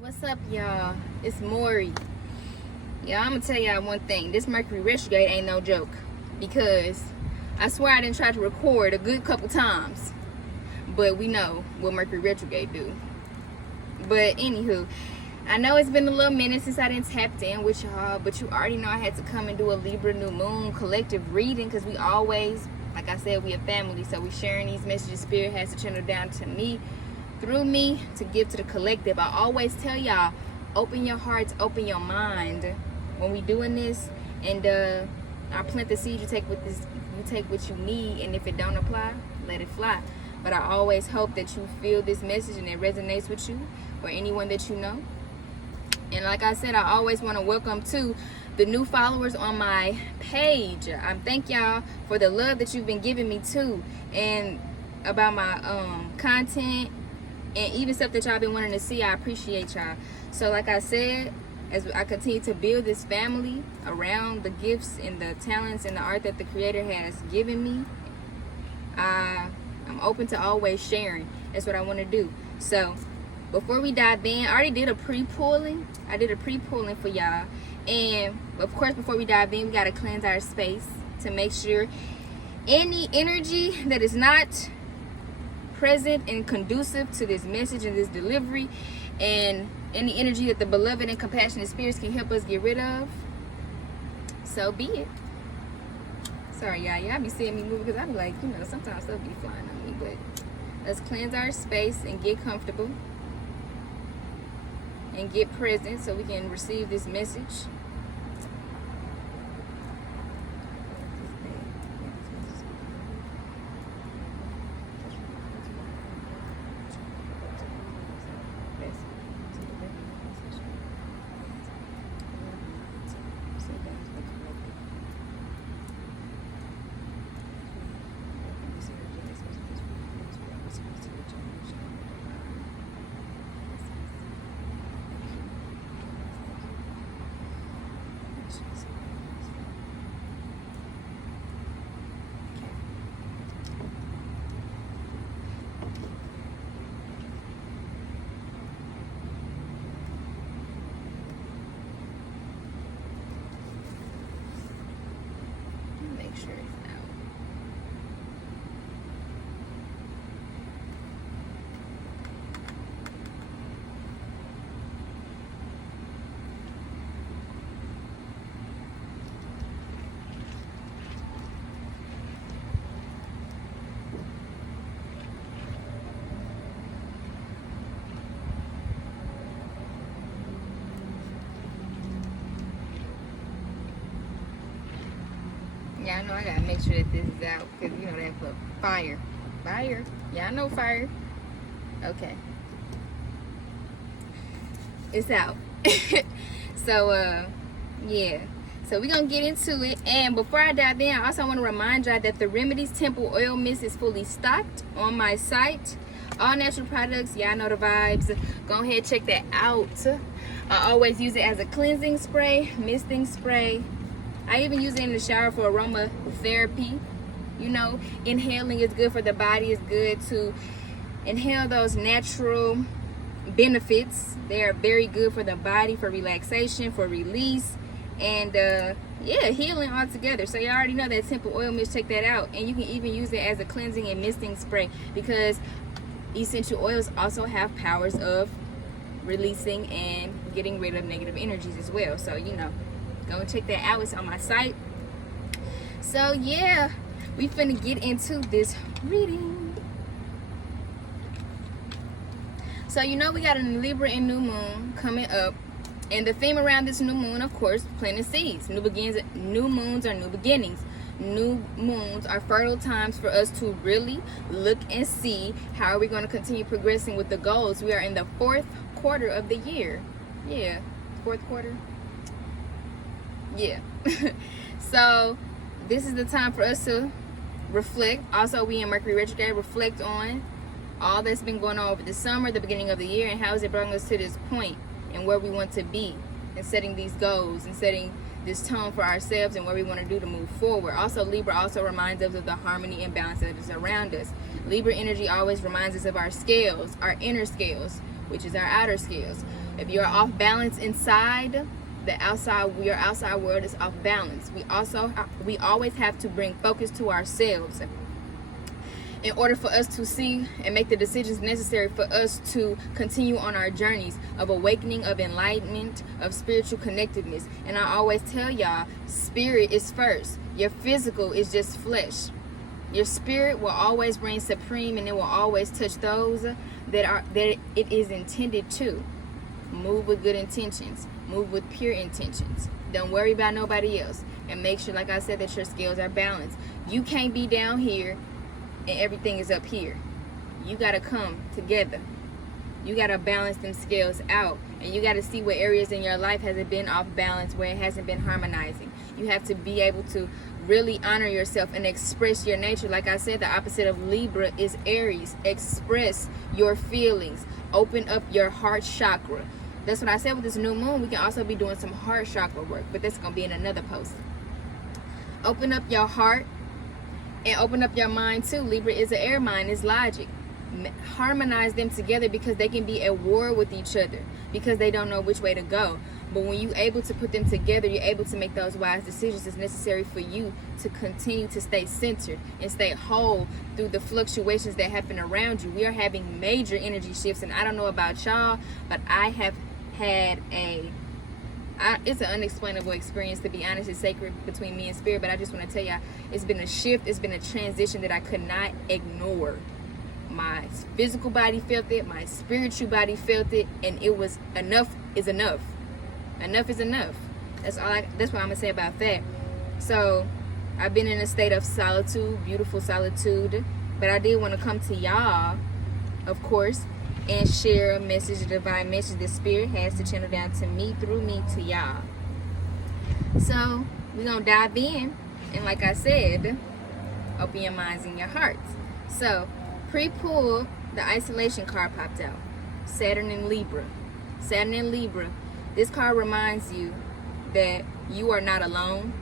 What's up, y'all? It's Maury. Yeah, I'm gonna tell y'all one thing. This Mercury retrograde ain't no joke, because I swear I didn't try to record a good couple times, but we know what Mercury retrograde do. But anywho, I know it's been a little minute since I didn't tapped in with y'all, but you already know I had to come and do a Libra new moon collective reading, because we always, like I said, we a family, so we sharing these messages. Spirit has to channel down to me, through me, to give to the collective. I always tell y'all, open your hearts, open your mind when we doing this, and I plant the seed. You take what you need, and if it don't apply, let it fly. But I always hope that you feel this message and it resonates with you or anyone that you know. And like I said, I always want to welcome to the new followers on my page. I thank y'all for the love that you've been giving me too, and about my content, and even stuff that y'all been wanting to see. I appreciate y'all. So like I said, as I continue to build this family around the gifts and the talents and the art that the Creator has given me, I'm open to always sharing. That's what I want to do. So before we dive in, I already did a pre-pulling. I did a pre-pulling for y'all. And of course, before we dive in, we got to cleanse our space to make sure any energy that is not present and conducive to this message and this delivery, and any energy that the beloved and compassionate spirits can help us get rid of, so be it. Sorry, y'all be seeing me move, because I'm like, sometimes stuff be flying on me. But let's cleanse our space and get comfortable and get present so we can receive this message. Sure it's out. Yeah, I know I gotta make sure that this is out, because that for fire. Fire. Yeah, I know fire. Okay. It's out. So, yeah. So we're gonna get into it. And before I dive in, I also want to remind y'all that the Remedies Temple Oil Mist is fully stocked on my site. All natural products. Y'all know the vibes. Go ahead, check that out. I always use it as a cleansing spray, misting spray. I even use it in the shower for aromatherapy. Inhaling is good for the body. It's good to inhale those natural benefits. They are very good for the body, for relaxation, for release, and healing altogether. So you already know that Simple Oil Mist. Check that out. And you can even use it as a cleansing and misting spray, because essential oils also have powers of releasing and getting rid of negative energies as well. So go and check that out. It's on my site. So yeah, we finna get into this reading. So we got a Libra and new moon coming up, and the theme around this new moon, of course, planting seeds. New moons are new beginnings. New moons are fertile times for us to really look and see how are we going to continue progressing with the goals. We are in the fourth quarter of the year. Yeah, fourth quarter. Yeah. So this is the time for us to reflect. Also, we in Mercury retrograde, reflect on all that's been going on over the summer, the beginning of the year, and how has it brought us to this point and where we want to be, and setting these goals and setting this tone for ourselves and what we want to do to move forward. Also, Libra also reminds us of the harmony and balance that is around us. Libra energy always reminds us of our scales, our inner scales, which is our outer scales. If you're off balance inside, your outside world is off balance. We always have to bring focus to ourselves in order for us to see and make the decisions necessary for us to continue on our journeys of awakening, of enlightenment, of spiritual connectedness. And I always tell y'all, spirit is first. Your physical is just flesh. Your spirit will always reign supreme, and it will always touch those that it is intended to. Move with good intentions. Move with pure intentions. Don't worry about nobody else. And make sure, like I said, that your scales are balanced. You can't be down here and everything is up here. You got to come together. You got to balance them scales out. And you got to see what areas in your life hasn't been off balance, where it hasn't been harmonizing. You have to be able to really honor yourself and express your nature. Like I said, the opposite of Libra is Aries. Express your feelings. Open up your heart chakra. That's what I said with this new moon. We can also be doing some heart chakra work, but that's going to be in another post. Open up your heart and open up your mind too. Libra is an air mind, it's logic. Harmonize them together, because they can be at war with each other because they don't know which way to go. But when you're able to put them together, you're able to make those wise decisions. It's necessary for you to continue to stay centered and stay whole through the fluctuations that happen around you. We are having major energy shifts, and I don't know about y'all, but I have had it's an unexplainable experience, to be honest. It's sacred between me and spirit, but I just want to tell y'all, it's been a shift, it's been a transition that I could not ignore. My physical body felt it, my spiritual body felt it, and it was enough is enough. Enough is enough. That's what I'm gonna say about that. So I've been in a state of solitude, beautiful solitude, but I did want to come to y'all, of course, and share a message, a divine message that spirit has to channel down to me, through me, to y'all. So we're gonna dive in, and like I said, open your minds and your hearts. So pre-pull, the isolation card popped out. Saturn in Libra. Saturn in Libra. This card reminds you that you are not alone.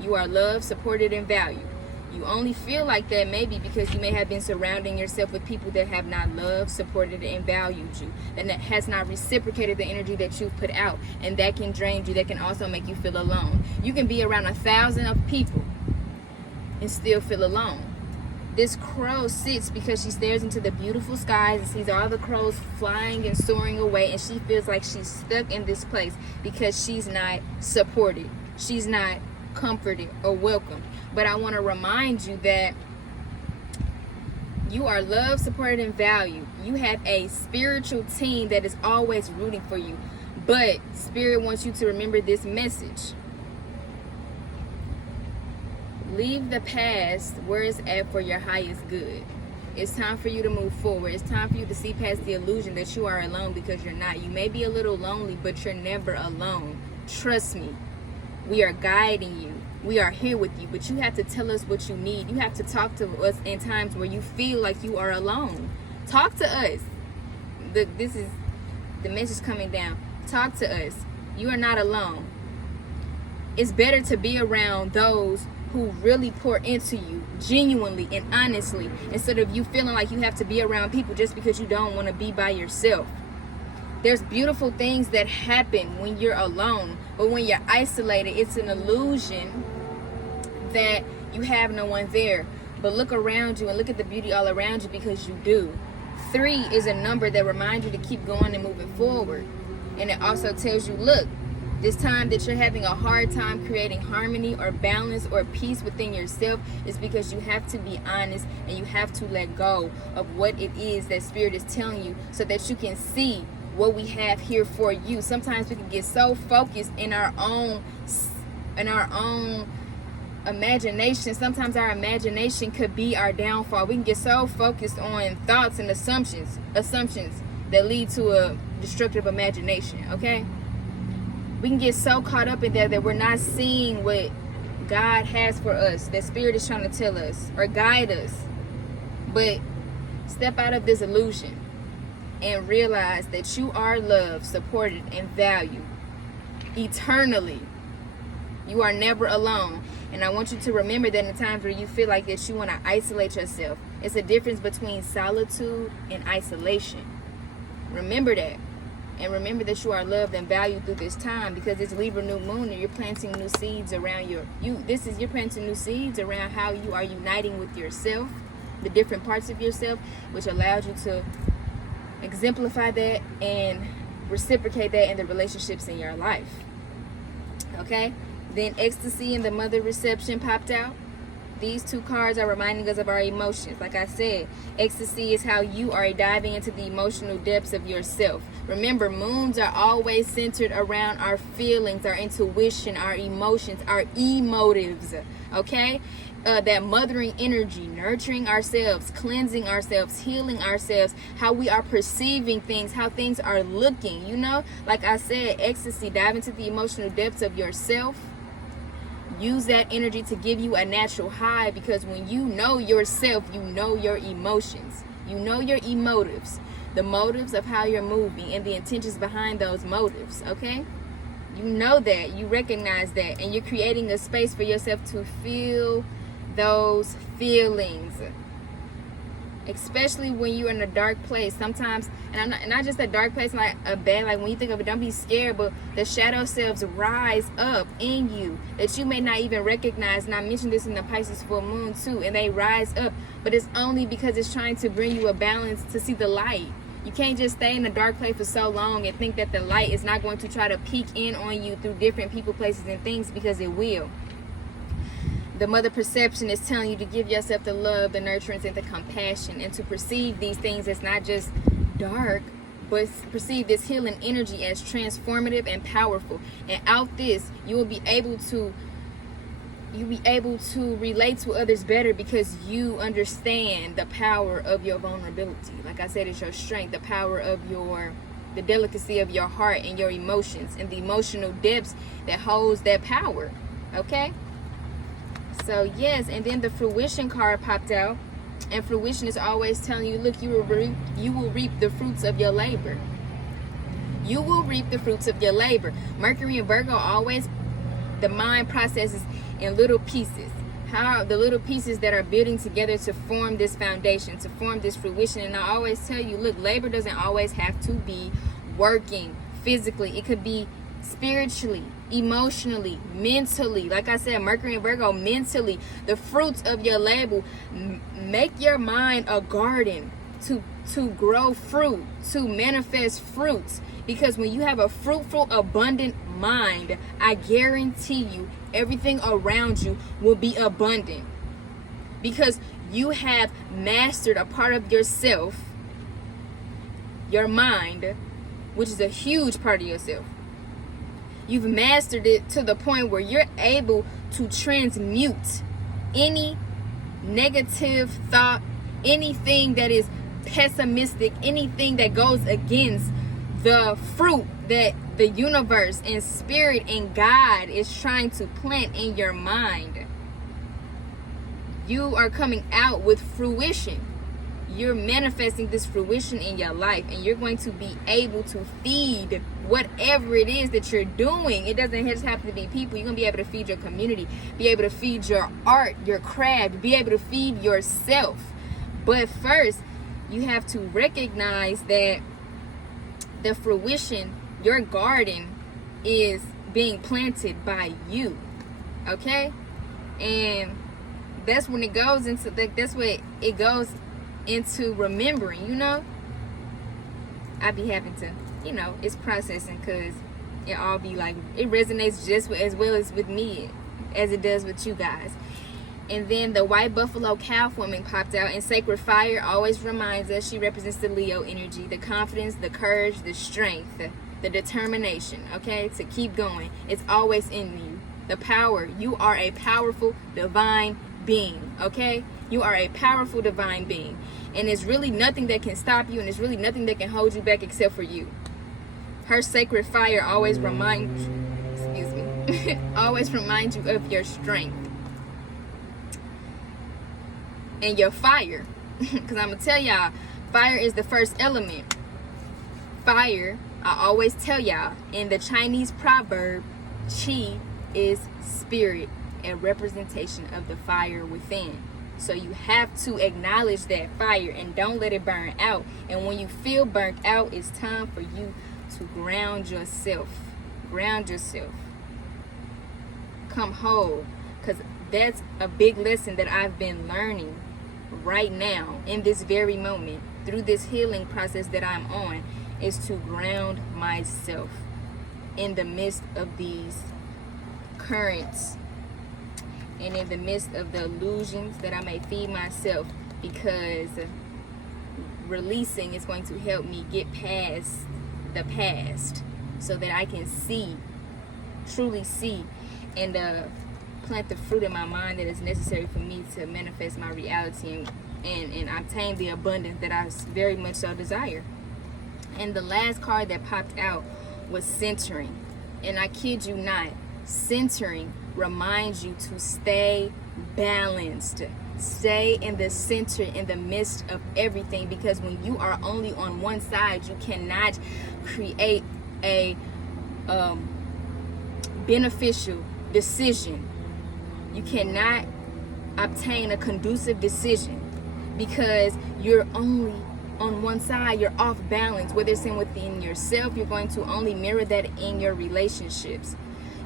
You are loved, supported, and valued. You only feel like that maybe because you may have been surrounding yourself with people that have not loved, supported, and valued you, and that has not reciprocated the energy that you've put out, and that can drain you. That can also make you feel alone. You can be around 1,000 of people and still feel alone. This crow sits because she stares into the beautiful skies and sees all the crows flying and soaring away, and she feels like she's stuck in this place because she's not supported. She's not comforted or welcomed. But I want to remind you that you are loved, supported, and valued. You have a spiritual team that is always rooting for you. But Spirit wants you to remember this message. Leave the past where it's at for your highest good. It's time for you to move forward. It's time for you to see past the illusion that you are alone, because you're not. You may be a little lonely, but you're never alone. Trust me. We are guiding you. We are here with you, but you have to tell us what you need. You have to talk to us in times where you feel like you are alone. Talk to us. This is the message coming down. Talk to us. You are not alone. It's better to be around those who really pour into you genuinely and honestly, instead of you feeling like you have to be around people just because you don't want to be by yourself. There's beautiful things that happen when you're alone, but when you're isolated, it's an illusion that you have no one there. But look around you and look at the beauty all around you, because you do. 3 is a number that reminds you to keep going and moving forward. And it also tells you, look, this time that you're having a hard time creating harmony or balance or peace within yourself is because you have to be honest and you have to let go of what it is that Spirit is telling you, so that you can see what we have here for you. Sometimes we can get so focused in our own imagination. Sometimes our imagination could be our downfall. We can get so focused on thoughts and assumptions that lead to a destructive imagination, okay? We can get so caught up in that we're not seeing what God has for us, that Spirit is trying to tell us or guide us. But step out of this illusion and realize that you are loved, supported, and valued eternally. You are never alone. And I want you to remember that in times where you feel like that you want to isolate yourself, it's a difference between solitude and isolation. Remember that. And remember that you are loved and valued through this time, because it's Libra new moon and you're planting new seeds around you're planting new seeds around how you are uniting with yourself, the different parts of yourself, which allows you to exemplify that and reciprocate that in the relationships in your life. Okay? Then ecstasy and the mother reception popped out. These two cards are reminding us of our emotions. Like I said, ecstasy is how you are diving into the emotional depths of yourself. Remember, moons are always centered around our feelings, our intuition, our emotions, our emotives. Okay? That mothering energy, nurturing ourselves, cleansing ourselves, healing ourselves, how we are perceiving things, how things are looking. You know, like I said, ecstasy, dive into the emotional depths of yourself. Use that energy to give you a natural high, because when you know yourself, you know your emotions, you know your emotives, the motives of how you're moving and the intentions behind those motives. Okay, you know that, you recognize that, and you're creating a space for yourself to feel those feelings, especially when you're in a dark place sometimes. And not just a dark place like a bad, like when you think of it, don't be scared, but the shadow selves rise up in you that you may not even recognize. And I mentioned this in the Pisces full moon too, and they rise up, but it's only because it's trying to bring you a balance to see the light. You can't just stay in a dark place for so long and think that the light is not going to try to peek in on you through different people, places, and things, because it will. The mother perception is telling you to give yourself the love, the nurturance, and the compassion, and to perceive these things as not just dark, but perceive this healing energy as transformative and powerful. And out this, you will be able to relate to others better, because you understand the power of your vulnerability. Like I said, it's your strength, the power of the delicacy of your heart and your emotions, and the emotional depths that holds that power. Okay? So yes, and then the fruition card popped out, and fruition is always telling you, look, you will reap the fruits of your labor. You will reap the fruits of your labor. Mercury and Virgo, always the mind processes in little pieces. How the little pieces that are building together to form this foundation, to form this fruition. And I always tell you, look, labor doesn't always have to be working physically. It could be spiritually, emotionally, mentally. Like I said, Mercury and Virgo, mentally, the fruits of your labor. Make your mind a garden to grow fruit, to manifest fruits. Because when you have a fruitful, abundant mind, I guarantee you everything around you will be abundant, because you have mastered a part of yourself, your mind, which is a huge part of yourself. You've mastered it to the point where you're able to transmute any negative thought, anything that is pessimistic, anything that goes against the fruit that the universe and spirit and God is trying to plant in your mind. You are coming out with fruition. You're manifesting this fruition in your life, and you're going to be able to feed whatever it is that you're doing. It doesn't just have to be people. You're going to be able to feed your community, be able to feed your art, your craft, be able to feed yourself. But first, you have to recognize that the fruition, your garden, is being planted by you. Okay? And that's when it goes into, that's what it goes into remembering, you know. I be having to, you know, it's processing, because it all be like, it resonates just as well as with me as it does with you guys. And then the white buffalo calf woman popped out, and sacred fire always reminds us, she represents the Leo energy, the confidence, the courage, the strength, the determination, okay, to keep going. It's always in you. The power. You are a powerful divine being, okay? You are a powerful divine being. And there's really nothing that can stop you, and there's really nothing that can hold you back except for you. Her sacred fire always reminds you, always reminds you of your strength and your fire. Because I'm going to tell y'all, fire is the first element. Fire, I always tell y'all, in the Chinese proverb, Qi is spirit, a representation of the fire within. So you have to acknowledge that fire and don't let it burn out. And when you feel burnt out, it's time for you to ground yourself. Ground yourself. Come whole. Because that's a big lesson that I've been learning right now, in this very moment, through this healing process that I'm on, is to ground myself in the midst of these currents and in the midst of the illusions that I may feed myself, because releasing is going to help me get past the past so that I can see, truly see, and plant the fruit in my mind that is necessary for me to manifest my reality and obtain the abundance that I very much so desire. And the last card that popped out was centering. And I kid you not, centering reminds you to stay balanced. Stay in the center, in the midst of everything, because when you are only on one side, you cannot create a beneficial decision. You cannot obtain a conducive decision because you're only on one side. You're off balance. Whether it's within yourself, you're going to only mirror that in your relationships.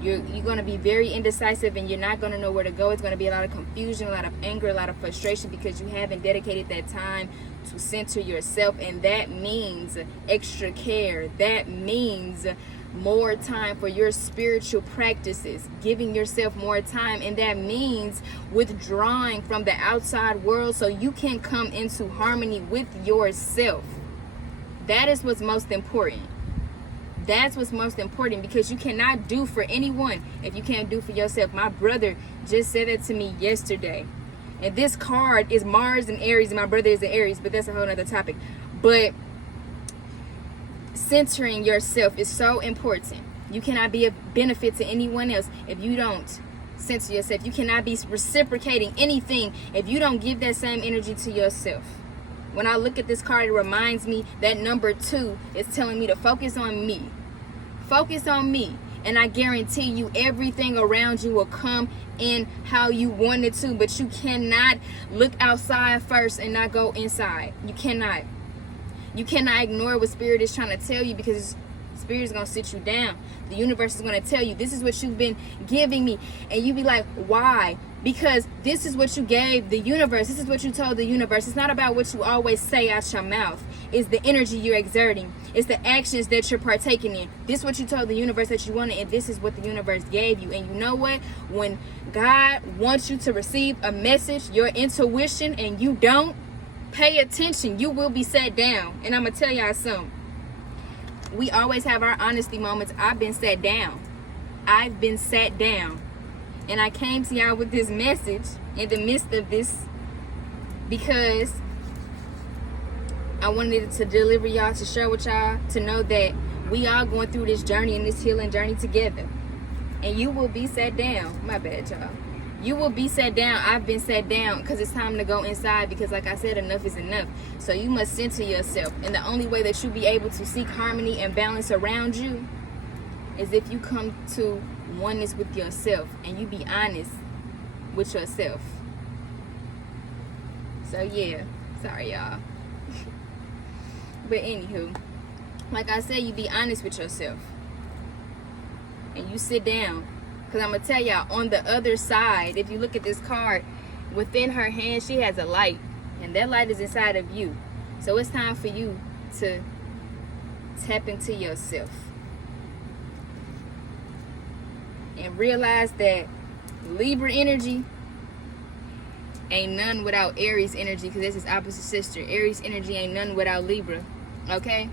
You're going to be very indecisive, and you're not going to know where to go. It's going to be a lot of confusion, a lot of anger, a lot of frustration, because you haven't dedicated that time to center yourself. And that means extra care. That means more time for your spiritual practices, giving yourself more time. And that means withdrawing from the outside world so you can come into harmony with yourself. That is what's most important. That's what's most important, because you cannot do for anyone if you can't do for yourself. My brother just said that to me yesterday. And this card is Mars and Aries, and my brother is an Aries, but that's a whole nother topic. But centering yourself is so important. You cannot be a benefit to anyone else if you don't center yourself. You cannot be reciprocating anything if you don't give that same energy to yourself. When I look at this card, it reminds me that number 2 is telling me to focus on me. Focus on me. And I guarantee you everything around you will come in how you want it to. But you cannot look outside first and not go inside. You cannot. You cannot ignore what Spirit is trying to tell you, because Spirit is going to sit you down. The universe is going to tell you, this is what you've been giving me. And you be like, why? Because this is what you gave the universe. This is what you told the universe. It's not about what you always say out your mouth. It's the energy you're exerting. It's the actions that you're partaking in. This is what you told the universe that you wanted, and this is what the universe gave you. And you know what? When God wants you to receive a message, your intuition, and you don't pay attention, you will be sat down. And I'm going to tell y'all something. We always have our honesty moments. I've been sat down. I've been sat down. And I came to y'all with this message in the midst of this because I wanted to deliver y'all, to share with y'all, to know that we all going through this journey and this healing journey together. And you will be sat down. My bad, y'all. You will be sat down. I've been sat down because it's time to go inside, because like I said, enough is enough. So you must center yourself. And the only way that you'll be able to seek harmony and balance around you is if you come to oneness with yourself and you be honest with yourself. So yeah, sorry y'all. But anywho, like I said, you be honest with yourself and you sit down. Because I'm going to tell y'all, on the other side, if you look at this card, within her hand, she has a light. And that light is inside of you. So it's time for you to tap into yourself. And realize that Libra energy ain't none without Aries energy, because that's his opposite sister. Aries energy ain't none without Libra. Okay?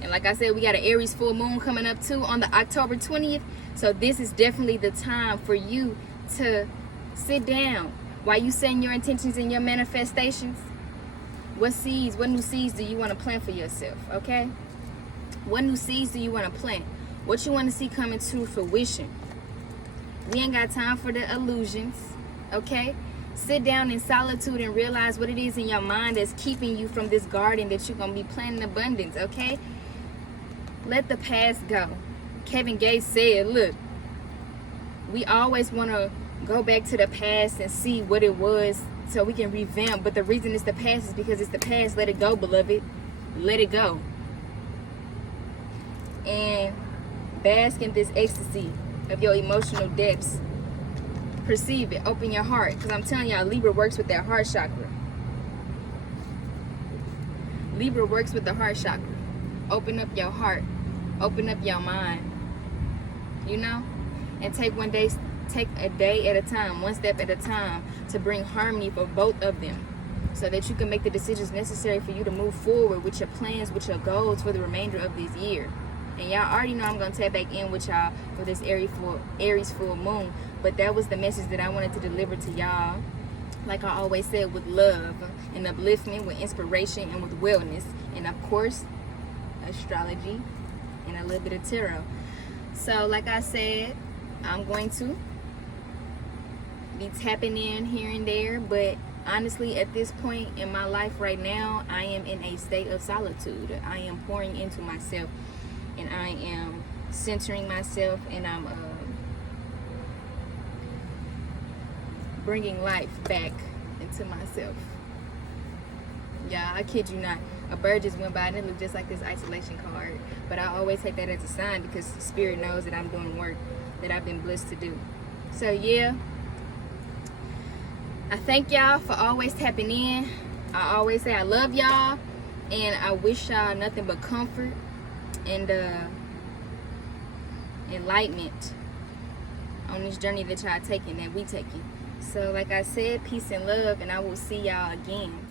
And like I said, we got an Aries full moon coming up too on the October 20th. So this is definitely the time for you to sit down while you setting your intentions and your manifestations. What new seeds do you want to plant for yourself? Okay? What new seeds do you want to plant? What you want to see coming to fruition? We ain't got time for the illusions. Okay? Sit down in solitude and realize what it is in your mind that's keeping you from this garden that you're going to be planting abundance. Okay? Let the past go. Kevin Gates said, look, we always want to go back to the past and see what it was so we can revamp. But the reason it's the past is because it's the past. Let it go, beloved. Let it go. and bask in this ecstasy of your emotional depths. Perceive it. Open your heart, because I'm telling y'all, Libra works with that heart chakra. Libra works with the heart chakra. Open up your heart. Open up your mind. You know? And take a day at a time, one step at a time, to bring harmony for both of them, so that you can make the decisions necessary for you to move forward with your plans, with your goals for the remainder of this year. And y'all already know I'm going to tap back in with y'all for this Aries full moon. But that was the message that I wanted to deliver to y'all. Like I always said, with love and upliftment, with inspiration and with wellness. And of course, astrology and a little bit of tarot. So like I said, I'm going to be tapping in here and there. But honestly, at this point in my life right now, I am in a state of solitude. I am pouring into myself. And I am centering myself, and I'm bringing life back into myself. Yeah, I kid you not. A bird just went by and it looked just like this isolation card. But I always take that as a sign, because Spirit knows that I'm doing work that I've been blessed to do. So yeah, I thank y'all for always tapping in. I always say I love y'all, and I wish y'all nothing but comfort and enlightenment on this journey that y'all taking, that we taking. So like I said, peace and love, and I will see y'all again.